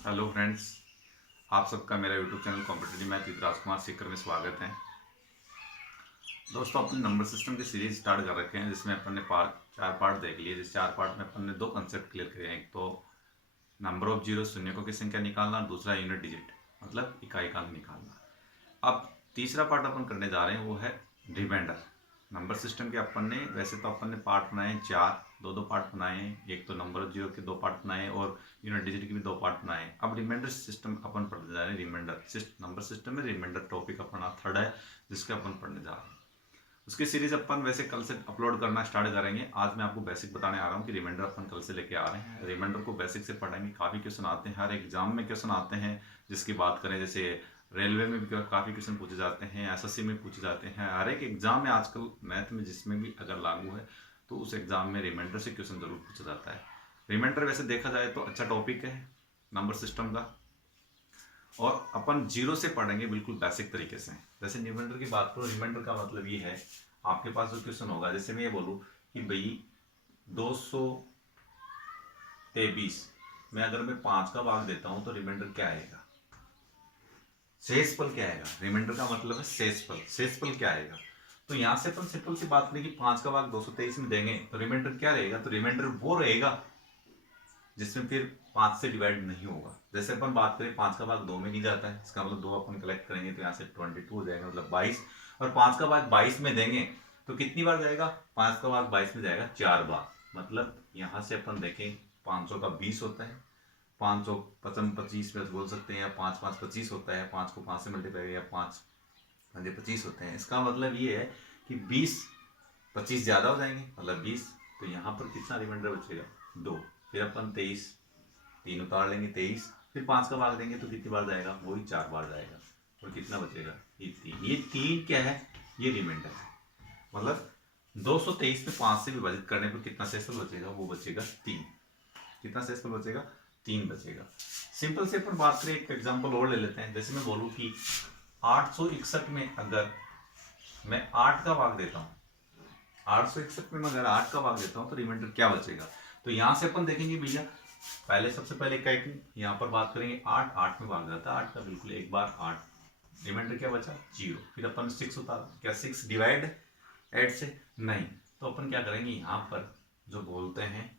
Hello friends, आप सबका मेरा YouTube channel competitive math with Rajkumar Sikar में स्वागत है। दोस्तों, अपने नंबर सिस्टम की सीरीज स्टार्ट कर रखे हैं जिसमें अपन ने चार पार्ट देख लिए। जिस चार पार्ट में अपन ने दो कंसेप्ट क्लियर किए हैं। एक तो नंबर ऑफ जीरो, शून्यकों की संख्या निकालना, दूसरा यूनिट डिजिट मतलब इकाई अंक निकालना। अब तीसरा पार्ट अपन करने जा रहे हैं वो है रिमाइंडर। नंबर सिस्टम के अपन ने वैसे तो अपन ने पार्ट बनाए चार, दो दो पार्ट बनाए हैं। एक तो नंबर ऑफ जीरो के दो पार्ट बनाए और यूनिट डिजिट के भी दो पार्ट बनाए हैं। अब रिमाइंडर सिस्टम अपन पढ़ने जा रहे हैं। रिमाइंडर नंबर सिस्टम में रिमाइंडर टॉपिक अपना थर्ड है जिसके अपन पढ़ने जा रहे हैं। उसकी सीरीज अपन वैसे कल से अपलोड करना स्टार्ट करेंगे। आज मैं आपको बेसिक बताने आ रहा हूँ कि रिमाइंडर अपन कल से लेके आ रहे हैं। रिमाइंडर को बेसिक से पढ़ेंगे। काफ़ी क्वेश्चन आते हैं, हर एग्जाम में क्वेश्चन आते हैं। जिसकी बात करें जैसे रेलवे में भी काफ़ी क्वेश्चन पूछे जाते हैं, एसएससी में पूछे जाते हैं। हर एक एग्जाम में आजकल मैथ में जिसमें भी अगर लागू है तो उस एग्जाम में रिमाइंडर से क्वेश्चन जरूर पूछा जाता है। रिमाइंडर वैसे देखा जाए तो अच्छा टॉपिक है नंबर सिस्टम का। और अपन जीरो से पढ़ेंगे बिल्कुल बेसिक तरीके से। जैसे रिमाइंडर की बात करो, रिमाइंडर का मतलब ये है आपके पास जो क्वेश्चन होगा, जैसे मैं ये बोलूँ कि भाई 223 में अगर मैं 5 का भाग देता हूं तो रिमाइंडर क्या आएगा? शेषफल क्या आएगा? रिमाइंडर का मतलब है शेषफल। शेषफल क्या आएगा? तो यहां से अपन सिंपल सी बात करें कि 5 का भाग 223 में देंगे तो रिमाइंडर क्या रहेगा? तो रिमाइंडर वो रहेगा जिसमें फिर 5 से डिवाइड नहीं होगा। जैसे अपन बात करें 5 का भाग 2 में नहीं जाता है, इसका मतलब 2 अपन कलेक्ट करेंगे तो यहाँ से 22 हो जाएगा, मतलब 22। और 5 का भाग 22 में देंगे तो कितनी बार जाएगा? 5 का भाग 22 में जाएगा 4 बार। मतलब यहाँ से अपन देखें 500 का 20 होता है, 500 25 में बोल सकते हैं, या 5 5 25 होता है, 5 को 5 से मल्टीप्लाई, या 5 5 25 होते हैं। इसका मतलब ये है कि 20 25 ज्यादा हो जाएंगे मतलब 20। तो यहाँ पर कितना रिमाइंडर बचेगा? 2। फिर अपन 23 3 उतार लेंगे 23, फिर 5 का भाग देंगे तो कितनी बार जाएगा? वही 4 बार जाएगा। और कितना बचेगा? ये 3। ये 3 क्या है? ये रिमाइंडर है। मतलब 223 में 5 से विभाजित करने पर कितना शेषफल बचेगा? वो बचेगा 3। कितना शेषफल बचेगा? 3 बचेगा। सिंपल से अपन बात करें, एक एग्जांपल और ले लेते हैं। जैसे मैं बोलूं कि 861 में अगर मैं 8 का भाग देता हूं, 861 में अगर 8 का भाग देता हूं तो रिमाइंडर क्या बचेगा? तो यहां से अपन देखेंगे भैया, पहले सबसे पहले क्या है कि यहाँ पर बात करेंगे 8 8 में भाग जाता है 8 का बिल्कुल एक बार 8। रिमाइंडर क्या बचा? 0। फिर अपन 6 उतार, क्या 6 डिवाइड 8 से? नहीं। तो अपन क्या करेंगे, यहाँ पर जो बोलते हैं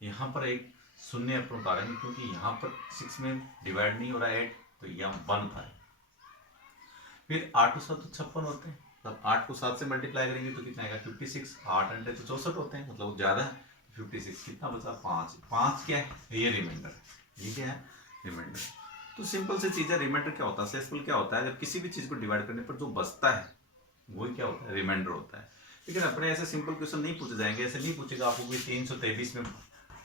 यहाँ पर एक शून्य अपन उतारेंगे, क्योंकि यहाँ पर 6 में डिवाइड नहीं हो रहा है 8, तो यहाँ 1 था। फिर 8 और 7 56 होते हैं, तब 8 को 7 से मल्टीप्लाई करेंगे तो कितना आएगा? 56। 8 अंडे तो 64 होते हैं, मतलब ज्यादा है। 56 कितना बचा? 5। 5 क्या है? ये रिमाइंडर है। ये क्या है? रिमाइंडर। तो सिंपल सी चीज है। रिमाइंडर क्या होता है? शेषफल क्या होता है? जब किसी भी चीज को डिवाइड करने पर जो बचता है वही क्या होता है? रिमाइंडर होता है। लेकिन अपने ऐसे सिंपल क्वेश्चन नहीं पूछे जाएंगे। ऐसे नहीं पूछेगा आपको कि 323 में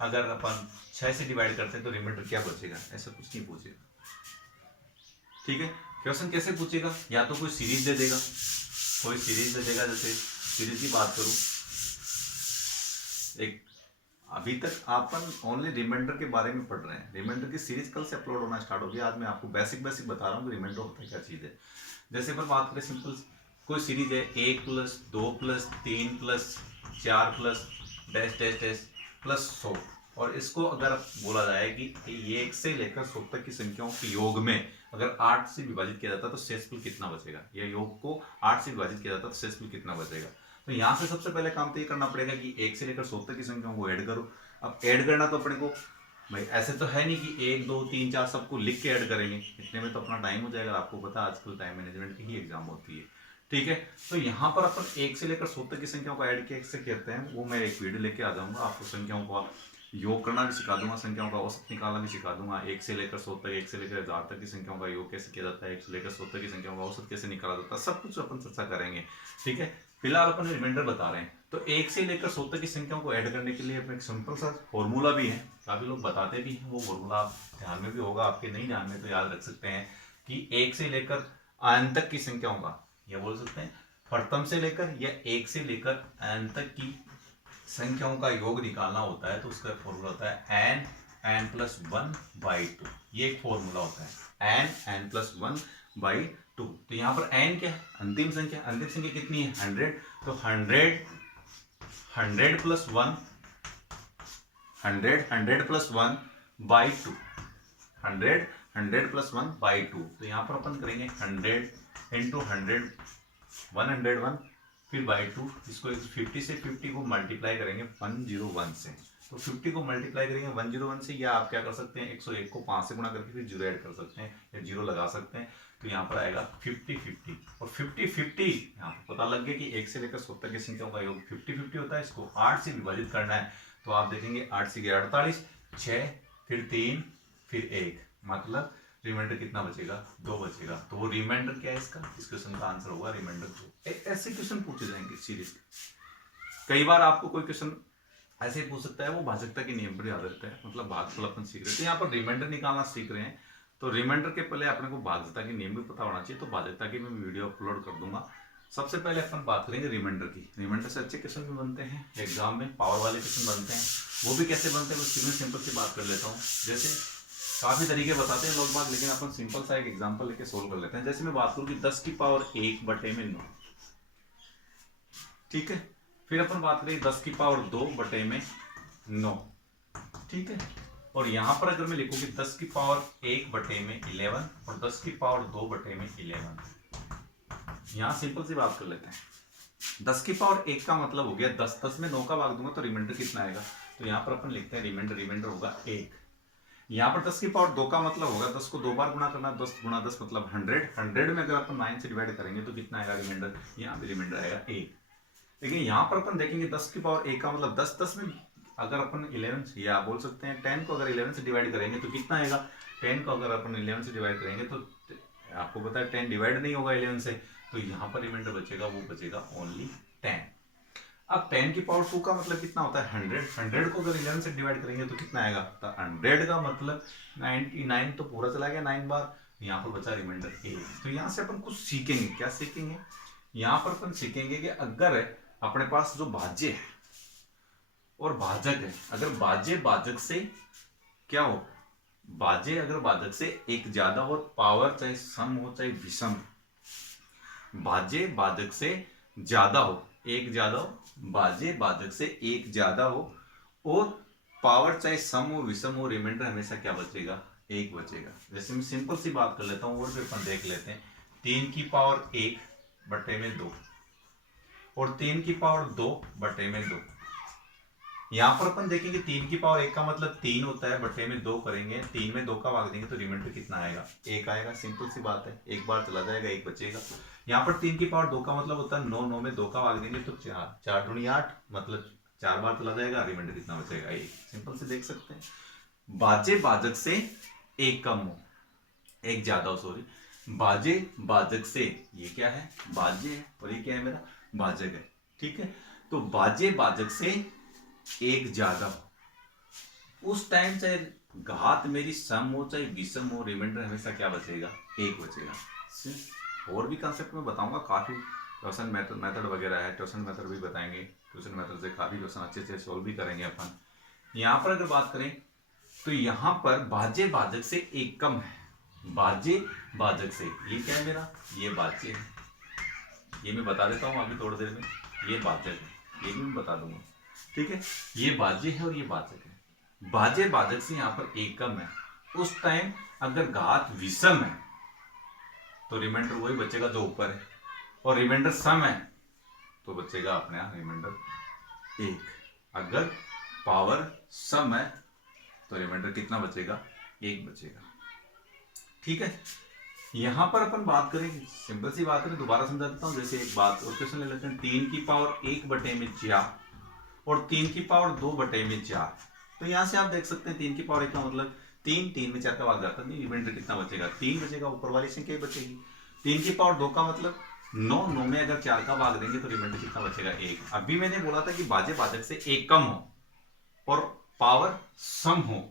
अगर अपन 6 से डिवाइड करते हैं तो रिमाइंडर क्या बचेगा, ऐसा कुछ नहीं पूछेगा। ठीक है। क्वेश्चन कैसे पूछेगा? या तो कोई सीरीज दे देगा, कोई सीरीज दे देगा। जैसे सीरीज की बात करूं, एक अभी तक अपन ओनली रिमाइंडर के बारे में पढ़ रहे हैं। रिमाइंडर की सीरीज कल से अपलोड होना स्टार्ट होगी। आज मैं आपको बेसिक बेसिक बता रहा हूँ कि रिमाइंडर होता है क्या चीज़ है। जैसे पर बात करें सिंपल, कोई सीरीज है 1 plus 2 plus 3 plus 4 plus dash dash dash plus 100, और इसको अगर बोला जाए कि ये 1 से लेकर 100 तक की संख्याओं के योग में अगर 8 से विभाजित किया जाता तो शेषफल कितना बचेगा? या योग को 8 से विभाजित किया जाता तो शेषफल कितना बचेगा? तो यहां से सबसे पहले काम तो ये करना पड़ेगा कि 1 से लेकर 100 तक की संख्याओं को ऐड करो। अब ऐड करना तो अपने को भाई ऐसे तो है नहीं कि 1 2 3 4 सबको लिख के ऐड करेंगे, इतने में तो अपना टाइम हो जाएगा। आपको पता है आजकल टाइम मैनेजमेंट की ही एग्जाम होती है। ठीक है। तो यहाँ पर अपन 1 से लेकर 100 तक की संख्याओं को ऐड कैसे करते हैं वो मैं एक वीडियो लेके आ जाऊंगा। आपको संख्याओं को योग करना भी सिखा दूंगा, संख्याओं का औसत निकालना भी सिखा दूंगा। 1 से लेकर 100 तक, 1 से लेकर 1000 तक की संख्याओं का योग कैसे किया जाता है, 1 से लेकर 100 तक की संख्याओं का औसत कैसे निकाला जाता है, सब कुछ अपन चर्चा करेंगे। ठीक है। फिलहाल अपन रिमाइंडर बता रहे हैं। तो 1 से लेकर 100 तक की संख्याओं को ऐड करने के लिए एक सिंपल सा फॉर्मूला भी है, काफी लोग बताते भी हैं। वो फॉर्मूला आप ध्यान में भी होगा, आपके नहीं ध्यान में तो याद रख सकते हैं कि 1 से लेकर n तक की संख्याओं का, या बोल सकते हैं प्रथम से लेकर या 1 से लेकर n तक की संख्याओं का योग निकालना होता है तो उसका फॉर्मूला होता है n प्लस 1/2। ये एक फॉर्मूला होता है n प्लस 1/2। तो यहाँ पर n क्या है? अंतिम संख्या। अंतिम संख्या कितनी है? 100। तो 100 प्लस 1 100 प्लस 1/2। 100 100 + 1 / 2, तो यहाँ पर अपन करेंगे 100 × 100 101 फिर /2, इसको 50 से 50 को मल्टीप्लाई करेंगे 101 से, तो 50 को मल्टीप्लाई करेंगे 101 से, या आप क्या कर सकते हैं 101 को 5 से गुणा करके फिर 0 ऐड कर सकते हैं या 0 लगा सकते हैं, तो यहाँ पर आएगा 50 50 और 50 50 यहाँ पर पता लग गया कि 1 से लेकर 100 तक की संख्याओं का योग 50 50 होता है। इसको 8 से विभाजित करना है, तो आप देखेंगे 8 से 48, 6 फिर 3 फिर 1, मतलब रिमाइंडर कितना बचेगा, 2 बचेगा। तो वो रिमाइंडर क्या है इसका, इस क्वेश्चन का आंसर होगा रिमाइंडर 2। ऐसे क्वेश्चन पूछे जाएंगे सीरीज। कई बार आपको कोई क्वेश्चन ऐसे ही पूछ सकता है, वो भाजकता के नियम पर आधारित है, मतलब भागफल अपन सीख रहे हैं, तो यहाँ पर रिमाइंडर निकालना सीख रहे हैं, तो रिमाइंडर के पहले अपने को भाजकता के नियम भी पता होना चाहिए, तो भाजकता की मैं वीडियो अपलोड कर दूंगा। सबसे पहले अपन बात करेंगे रिमाइंडर की। रिमाइंडर से अच्छे क्वेश्चन भी बनते हैं एग्जाम में, पावर वाले क्वेश्चन बनते हैं, वो भी कैसे बनते हैं उसकी मैं सिंपल सी बात कर लेता हूँ। जैसे काफी तरीके बताते हैं लोग बाग, लेकिन अपन सिंपल सा एक एग्जांपल लेके सोल्व कर लेते हैं। जैसे मैं बात करूँ कि 10 की पावर 1/9, ठीक है। फिर अपन बात करें 10 की पावर 2/9, ठीक है। और यहां पर अगर मैं लिखूं कि 10 की पावर 1/11 और 10 की पावर 2/11, यहां सिंपल सी बात कर लेते हैं। 10 की पावर 1 का मतलब हो गया 10, 10 में 9 का भाग दूंगा तो रिमाइंडर कितना आएगा, तो यहां पर अपन लिखते हैं रिमाइंडर होगा 1। यहाँ पर 10 की पावर 2 का मतलब होगा 10 को 2 बार गुणा करना, 10 × 10 मतलब 100 में अगर अपन 9 से डिवाइड करेंगे तो कितना आएगा रिमाइंडर, यहाँ पे रिमाइंडर आएगा 1। लेकिन यहाँ पर अपन देखेंगे 10 की पावर 1 का मतलब 10, 10 में अगर अपन 11 से, या बोल सकते हैं 10 को अगर 11 से डिवाइड करेंगे तो कितना आएगा, 10 को अगर अपन 11 से डिवाइड करेंगे तो आपको पता है 10 डिवाइड नहीं होगा 11 से, तो यहाँ पर रिमाइंडर बचेगा, वो बचेगा ओनली 10। अब 10 की पावर 2 का मतलब कितना होता है 100 को अगर 11 से डिवाइड करेंगे तो कितना आएगा, तो 100 का मतलब 99, तो पूरा चला गया 9 बार, यहाँ पर बचा रिमाइंडर 1। तो यहाँ से अपन कुछ सीखेंगे, क्या सीखेंगे, यहाँ पर अपन सीखेंगे कि अगर अपने पास जो भाज्य है और भाजक है, अगर भाज्य भाजक से क्या हो, भाज्य अगर भाजक से एक ज्यादा हो, पावर चाहे सम हो चाहे विषम, भाज्य भाजक से ज्यादा हो, एक ज्यादा हो, भाज्य भाजक से एक ज्यादा हो, और पावर चाहे सम हो विषम हो, रिमाइंडर हमेशा क्या बचेगा, 1 बचेगा। जैसे मैं सिंपल सी बात कर लेता हूँ और फिर अपन देख लेते हैं। 3 की पावर 1/2 और 3 की पावर 2/2, यहाँ पर अपन देखेंगे 3 की पावर 1 का मतलब 3 होता है, बटे में 2 करेंगे, 3 में 2 का भाग देंगे तो रिमाइंडर कितना आएगा, 1 आएगा। सिंपल सी बात है, एक बार चला जाएगा 1 बचेगा। यहाँ पर 3 की पावर 2 का मतलब होता है 9, 9 में 2 का भाग देंगे तो 4, 4 दूनी 8, मतलब 4 बार चला जाएगा, रिमाइंडर कितना बचेगा, 1। सिंपल से देख सकते हैं। भाज्य भाजक से एक कम हो, एक ज्यादा हो, सॉरी, भाज्य भाजक से, ये क्या है, भाज्य है और ये क्या है मेरा भाजक है, ठीक है। तो भाज्य भाजक से एक ज्यादा हो, उस टाइम चाहे घात मेरी सम हो चाहे विषम हो, रिमाइंडर हमेशा क्या बचेगा, 1 बचेगा। और भी कंसेप्ट में बताऊंगा, काफी क्वेश्चन मेथड वगैरह है, क्वेश्चन मेथड भी बताएंगे, क्वेश्चन मेथड से काफी क्वेश्चन अच्छे से सोल्व भी करेंगे अपन। यहाँ पर अगर बात करें तो यहाँ पर भाज्य भाजक से एक कम है, भाज्य भाजक से, ये क्या है मेरा, ये भाज्य है, ये मैं बता देता हूँ अभी थोड़ी देर में, ये भाजक है, ये भी मैं बता दूंगा, ठीक है। ये भाज्य है और ये भाजक है। भाज्य भाजक से यहाँ पर एक कम है, उस टाइम अगर घात विषम है तो रिमाइंडर वही बचेगा जो ऊपर है, और रिमाइंडर सम है तो बचेगा अपने यहाँ रिमाइंडर 1। अगर पावर सम है तो रिमाइंडर कितना बचेगा, 1 बचेगा, ठीक है। यहां पर अपन बात करें, सिंपल सी बात है, दोबारा समझा देता हूं। जैसे एक बात और क्वेश्चन ले लेते हैं, 3 की पावर 1/4 और 3 की पावर 2/4। तो यहां से आप देख सकते हैं 3 की पावर 1 का मतलब 3, 3 में 4 का भाग जाता नहीं, रिमाइंडर कितना बचेगा, 3 बचेगा, ऊपर वाली संख्या बचेगी। 3 की पावर 2 का मतलब 9, 9 में अगर 4 का भाग देंगे तो रिमाइंडर कितना बचेगा, 1। अभी मैंने बोला था कि भाज्य भाजक से एक कम हो और पावर सम हो,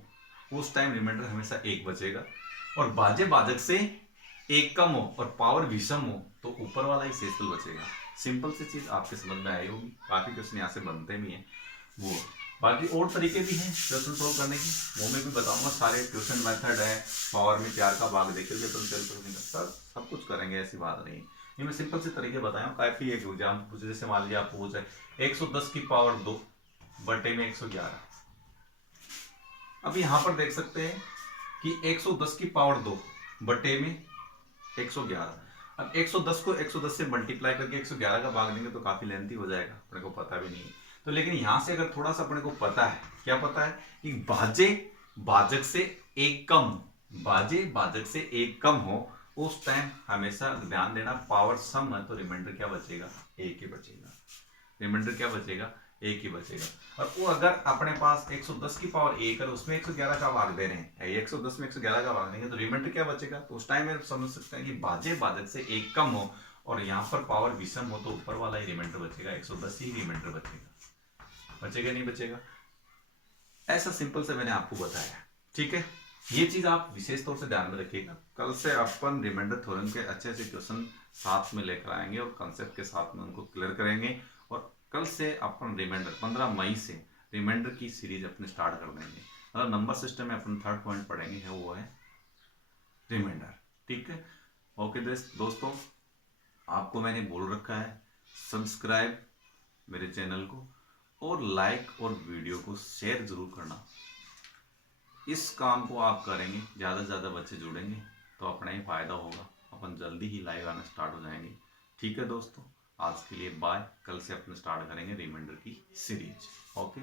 उस टाइम रिमाइंडर हमेशा 1 बचेगा। और भाज्य भाजक से एक कम हो और पावर विषम हो तो ऊपर वाला ही शेषफल बचेगा। सिंपल सी चीज आपके समझ में आई होगी, काफी क्वेश्चन यहाँ से बनते भी हैं। वो बाकी और तरीके भी हैं क्वेश्चन सोल्व करने की, वो मैं भी बताऊंगा। सारे ट्यूशन मेथड है, पावर में 4 का भाग देखे सर सब कुछ करेंगे, ऐसी बात नहीं। ये मैं सिंपल से तरीके बताया हूँ। काफी एक एग्जाम पूछे, जैसे मान लीजिए आपको पूछा है 110 की पावर 2/111। अब यहाँ पर देख सकते हैं कि 110 की पावर 2 बटे में 111। अब 110 को 110 से मल्टीप्लाई करके 111 का भाग देंगे तो काफी लेंथी हो जाएगा, अपने को पता भी नहीं है। तो लेकिन यहां से अगर थोड़ा सा अपने को पता है, क्या पता है कि भाजे भाजक से एक कम, भाजे भाजक से एक कम हो, उस टाइम हमेशा ध्यान देना पावर सम है तो रिमाइंडर क्या बचेगा, एक ही बचेगा। रिमाइंडर क्या बचेगा, एक ही बचेगा। और वो अगर अपने पास 110 की पावर एक है, उसमें 111 का भाग दे रहे हैं, 110 में 111 का भाग देंगे तो रिमाइंडर क्या बचेगा। तो उस टाइम में समझ सकते हैं कि भाज्य भाजक से एक कम हो और यहाँ पर पावर विषम हो तो ऊपर वाला ही रिमाइंडर बचेगा, 110 ही रिमाइंडर बचेगा। बचेगा नहीं बचेगा, ऐसा सिंपल से मैंने आपको बताया। ठीक है, ये चीज आप विशेष तौर से ध्यान में रखिएगा। कल से अपन रिमाइंडर थ्योरम के अच्छे अच्छे क्वेश्चन साथ में लेकर आएंगे और कंसेप्ट के साथ में उनको क्लियर करेंगे। और कल से अपन रिमाइंडर 15 मई से रिमाइंडर की सीरीज अपने स्टार्ट कर देंगे। मतलब नंबर सिस्टम में अपन थर्ड पॉइंट पढ़ेंगे है वो है रिमाइंडर। ठीक है, ओके दोस्तों, आपको मैंने बोल रखा है सब्सक्राइब मेरे चैनल को और लाइक और वीडियो को शेयर जरूर करना। इस काम को आप करेंगे, ज़्यादा से ज़्यादा बच्चे जुड़ेंगे तो अपना ही फायदा होगा, अपन जल्दी ही लाइव आना स्टार्ट हो जाएंगे। ठीक है दोस्तों, आज के लिए बाय। कल से अपन स्टार्ट करेंगे रिमाइंडर की सीरीज। ओके।